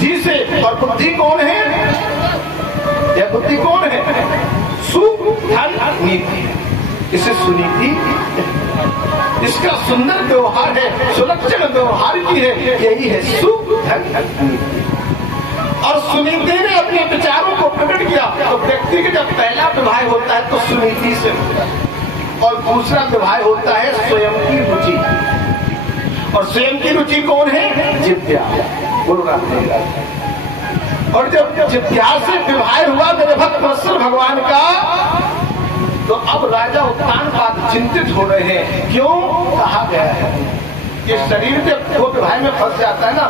बुद्धि से। और बुद्धि कौन है? यह बुद्धि कौन है? सुख धन नीति, इसे सुनीति, इसका सुंदर व्यवहार है, सुलक्षण व्यवहार की है, यही है सुख धन नीति। और सुनीति ने अपने विचारों को प्रकट किया। तो व्यक्ति का जब पहला विवाह होता है तो सुनीति से होता है, और दूसरा विवाह होता है स्वयं की रुचि। और स्वयं की रुचि कौन है? जिज्ञा, बोल रहा है। और जब जिज्ञा से विवाह हुआ मेरे भक्त वत्सल भगवान का, तो अब राजा उत्तानपाद चिंतित हो रहे हैं। क्यों? कहा गया है कि शरीर जब वो विवाह में फंस जाता है ना,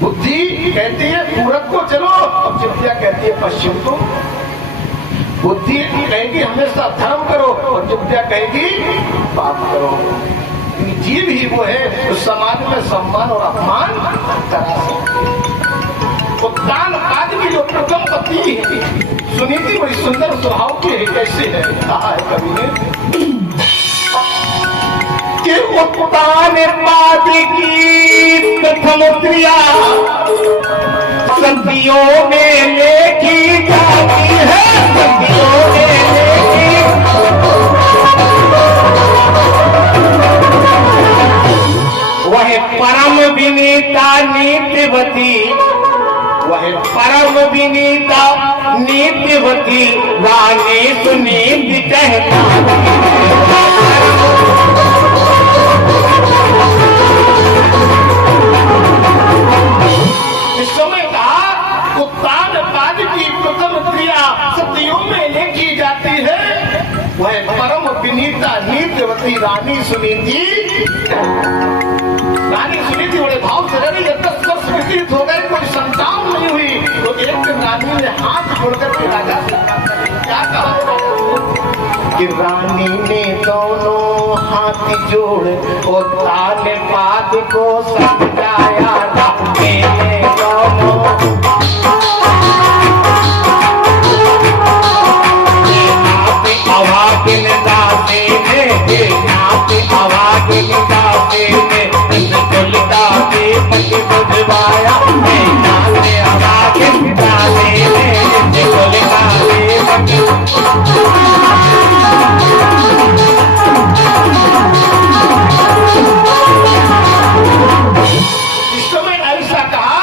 बुद्धि कहती है पूरब को चलो, और जिज्ञा कहती है पश्चिम को। बुद्धि कहेगी हमेशा धर्म करो, और जिज्ञा कहेगी पाप करो। जीव ही वो है तो समाज में सम्मान और अपमान करा सकती है। उत्तानपाद की जो प्रथम पत्नी है सुनीति बड़ी सुंदर स्वभाव की है। कैसे है? कहा है कवि ने कि उत्तानपाद की प्रथम क्रिया सदियों में देखी जाती है, सदियों में देखी। वह परम विनीता नीतिवती, वह परम विनीता नीतिवती रानी सुनीति कहलाती। इस समय कहा उत्तानपाद की प्रथम क्रिया सदियों में लिखी जाती है, वह परम विनीता नीतिवती रानी सुनीति। रानी सुनीति बड़े भाव से रही। जब 10 वर्ष व्यतीत हो गए, कोई संतान नहीं हुई, तो एक दिन रानी ने हाथ जोड़कर के राजा से क्या कहा कि रानी ने दोनों हाथ जोड़ उत्तानपाद को समझाया, मेरे दोनों अभागिन दासे ने, अभागिन दासे ने कुलता के पति बुझवाया, नाते अभागिन दासे ने कुलता के पति। इस समय ऐसा कहा,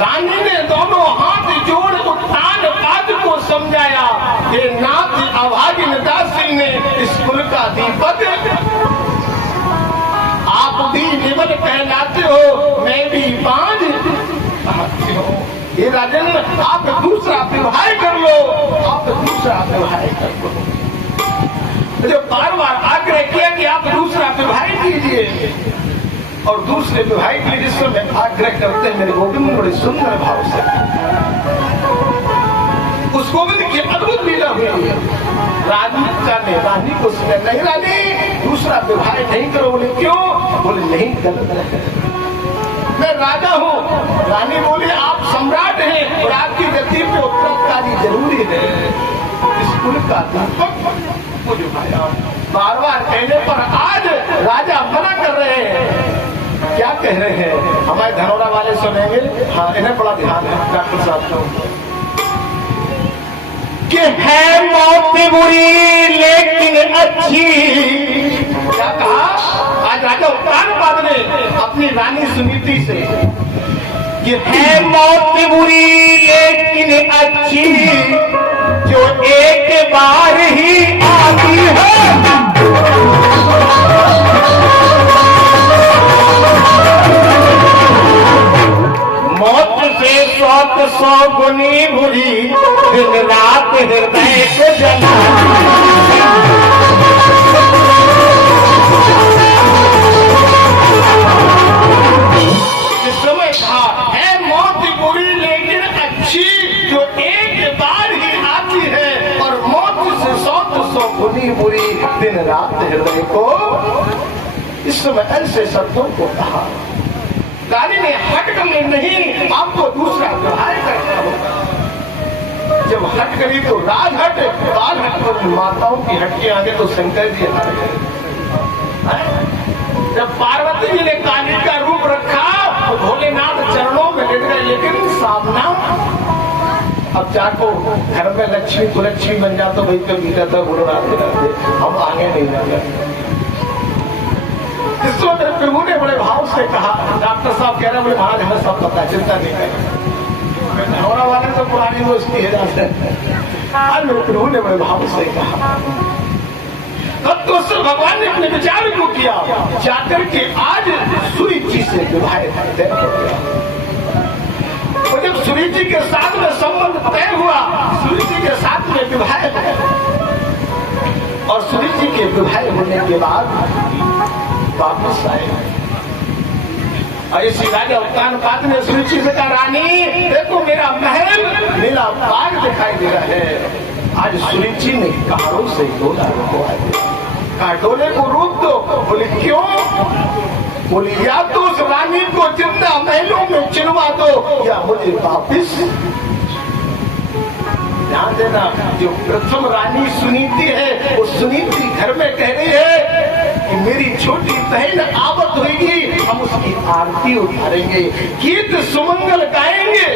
रानी ने दोनों हाथ जोड़ उत्तानपाद को समझाया कि नाथ अभागिन दासी ने इस कुल का दीपक, आप भी निमन कहलाते हो, मैं भी बांझ कहती हूँ। ये राजन आप दूसरा विवाह कर लो, आप दूसरा विवाह कर लो। मुझे बार बार आग्रह किया कि आप दूसरा विवाह कीजिए, और दूसरे विवाह के लिए जिस समय आग्रह करते हैं मेरे गोविंद बड़े सुंदर भाव से, उस गोविंद की अद्भुत लीला हुई। रानी को नहीं, रानी दूसरा विवाह नहीं करो। बोले क्यों? बोले नहीं, गलत है, मैं राजा हूँ। रानी बोली आप सम्राट हैं और आपकी गति पे उत्तराधिकारी जरूरी है। इस कुल का दीपक मुझे बार बार कहने पर आज राजा मना कर रहे हैं। क्या कह रहे हैं? हमारे धनौरा वाले सुनेंगे। हाँ, इन्हें बड़ा ध्यान है डॉक्टर साहब को कि है मौत बुरी लेकिन अच्छी। क्या कहा आज राजा उत्तानपाद ने अपनी रानी सुनीति से कि है मौत बुरी लेकिन अच्छी, जो एक बार ही आती है। मौत से 100 गुनी बुरी, दिन रात हृदय को जला। इस समय था है मौत बुरी लेकिन अच्छी, जो एक बार ही आती है, और मौत से 100 गुनी बुरी, दिन रात हृदय को। इस समय ऐसे शब्दों को कहा। रानी ने हट कर नहीं, आपको दूसरा विवाह करना होगा। जब हट करी तो राजहट, बालहट पर माताओं की हट के आगे तो शंकर जी हार गए। जब पार्वती जी ने काली का रूप रखा तो भोलेनाथ चरणों में सामना। अब जाको घर में लक्ष्मी कुलक्ष्मी बन जा तो भाई तो बीता था गुरु राधे हम आगे नहीं जाते। इस वक्त प्रभु ने बड़े भाव से कहा, डॉक्टर साहब कह रहे बोले महाराज हमें सब पता, चिंता नहीं करें, होना वाले तो पुरानी दोस्ती है जाते। आज मेरे प्रभु ने बड़े भाव से कहा, तब तो सर भगवान ने अपने विचार को किया, जाकर के आज सूर्य जी से विवाह तय हो गया। तो जब सूर्य जी के साथ में संबंध तय हुआ, सूर्य जी के साथ में विवाह और सूर्य जी के विवाह होने के बाद वापस आए। और इसी राजा उत्तानपाद ने सूर्य जी से कहा, रानी देखो मेरा महल, मेरा बाग दिखाई दे रहा है। आज सूर्य जी ने कारों से डोला रोकवा दिया। कहा डोले को रोक दो। बोले क्यों? बोले या तो उस रानी को जिंदा महलों में चिनवा दो या मुझे वापिस। ध्यान देना, जो प्रथम रानी सुनीति है, वो सुनीति घर में कह रही है कि मेरी छोटी बहन आवत होगी, हम उसकी आरती उतारेंगे, गीत सुमंगल गाएंगे।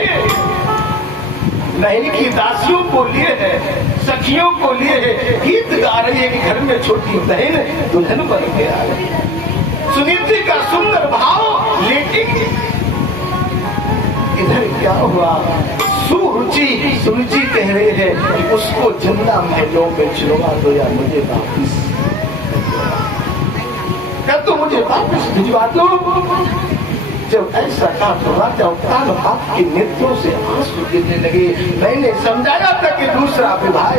महल की दासियों को लिए है, सखियों को लिए है, गीत गा रही है कि घर में छोटी बहन दुल्हन बन के आ रही है। सुनीति का सुंदर भाव। लेकिन इधर क्या हुआ? सुरुचि कह रहे हैं कि उसको जिंदा महलों में चिनवा दो या मुझे वापिस, क्या तो मुझे वापिस भिजवा दो। जब ऐसा कहा तो राजा उत्तानपाद के नेत्रों से आंसू गिरने लगे। मैंने समझाया था कि दूसरा विवाह